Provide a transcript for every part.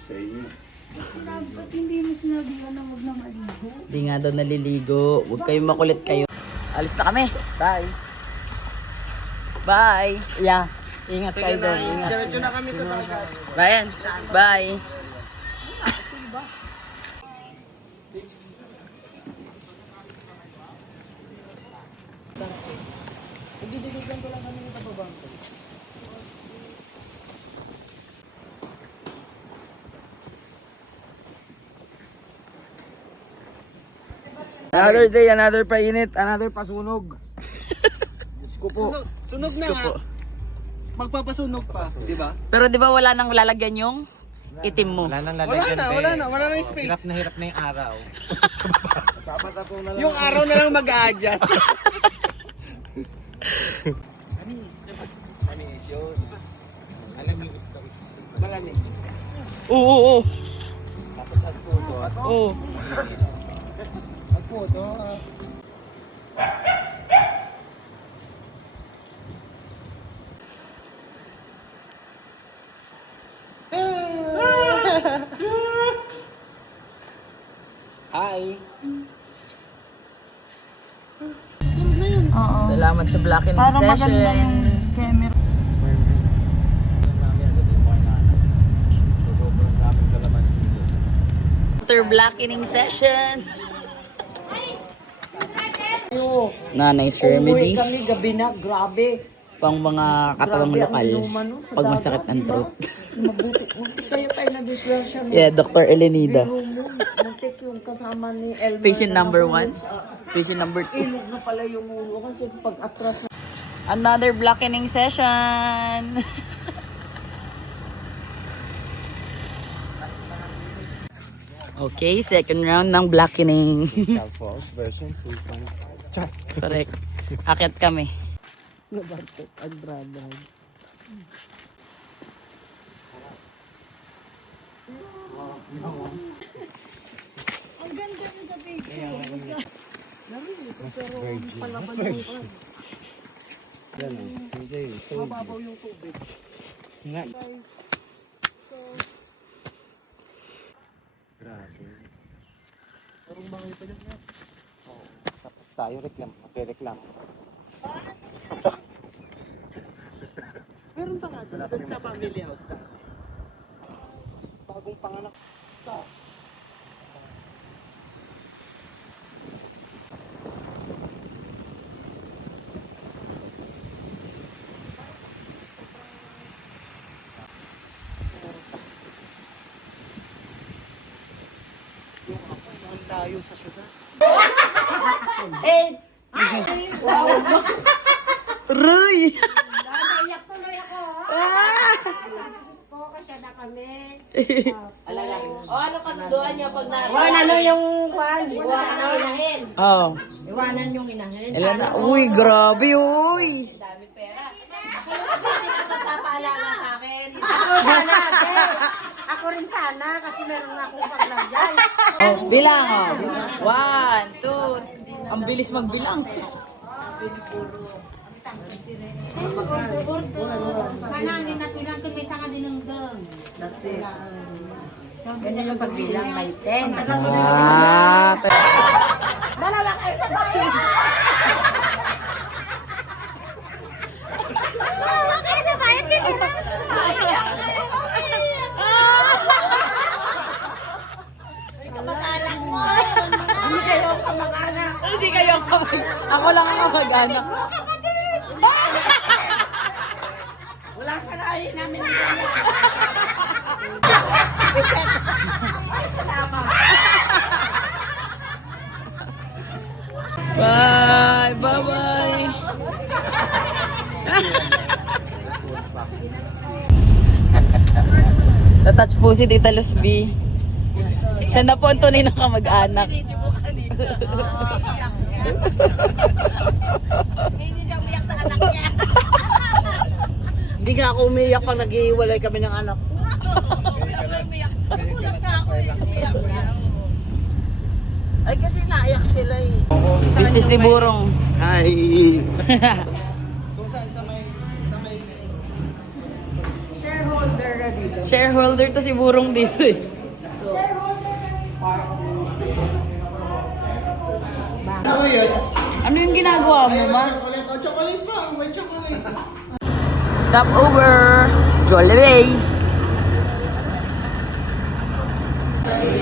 sa inyo. Ba't hindi mo sinabi na huwag na maligo? Hindi nga daw naliligo. Huwag kayong makulit kayo. Alis na kami. Bye. Bye. Yeah. Ingat kayo doon. Ingat. Diretso na kami sa dagat. Ryan. Bye. Another day, another painit, another pasunog. Diyos ko po. Sunog na nga. Magpapasunog pa, di ba? Pero di ba wala nang lalagyan yung itim mo? Wala nang space. Hirap na yung araw. Yung araw na lang mag-a-adjust. Anis yun. Alam yung stories. Malamig. Oo. Tapos at puto. Oo. At puto. Hi. Oo. Salamat sa blocking Parang maganda session. yung camera. After blackening session. Nanay remedy. Kami gabi na, grabe. Pang mga katawang Grabe ang lokal. inuman, no, sa Pag dagat, masakit ang diba? throat. Mabuti kayo tayo na-diswelsya. Yeah, Dr. Elenida. Muntik yung kasama ni Elmer. Patient na number nahulog 1. sa- Patient number 2. Ilog na pala yung ulo kasi pag atras na. Another blackening session. Okay, second round ng blackening. Falls version 2.5. Correct. Akyat kami. Nabartot ang brother. Ang ganda ng sa picture. Mababaw yung tubig. Guys, Grabe. Parang bangoy pa dyan. Oo. Tapos tayo magre-reklamo. Meron pa nga doon sa family house na. Bagong panganak. Yung ako, ang layo sa syudad. Roy! Naiyak tuloy ako. Sabi ko kasi na kami. ano kasunduan niya pag ano yung kwan? Iwanan. Oh. Iwanan yung inahin. Ilan na? Uy, grabe, uy! Dami pera. Hindi ka pagpapaalala sa akin. Ako sana, ako rin sana kasi meron nga akong paglagyan. Oh, bilang, oh. 1, 2. Ang bilis magbilang. Manangin na silang may sanga dinengdeng. That's it. Ganyan yung pagbilang may 10. Ah, Dalawa kayo sa bahay. Dalawa kayo sa bahay. Titira. Kamag-anak mo. Hindi kayo kamag-anak. hindi kayo kamag... Ako lang ang kamag-anak. Wala sa lahi namin ang ganyan. Ay, salamat. Bye! Bye-bye! Natouch po si Tita Luz B. Siya na po ang tunay na kamag-anak. Hindi mo kanina. Hindi siya umiyak sa anak niya. Hindi nga ako umiyak pag nag-iwalay kami ng anak ko. Umiyak. Nagulat nga ako eh. Umiyak niya. Ay kasi naiyak sila eh. Business ni Burong. Hi! Shareholder to si Burong dito eh. Ano yun? Ano yung ginagawa mo, ma? Chocolate, chocolate pa. May chocolate. Stop over. Jollibee.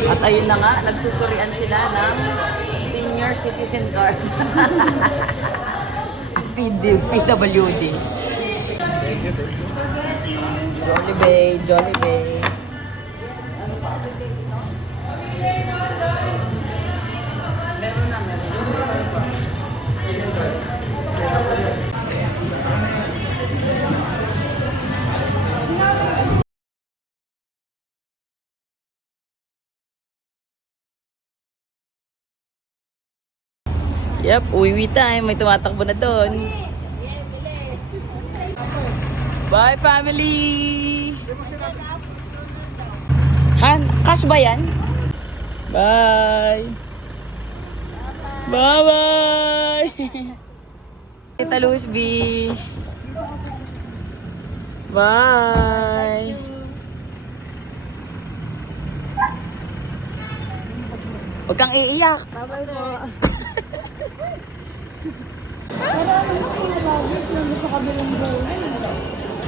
At ayun na nga, nagsusurian sila ng senior citizen card. PWD. Jollibee, Jollibee. Yep, uwi time. May tumatakbo na doon. Bye, family! Han, cash ba yan? Bye! Bye-bye! Tita Luz B. Bye! Huwag kang iiyak. Bye-bye po.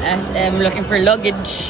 SM looking for luggage.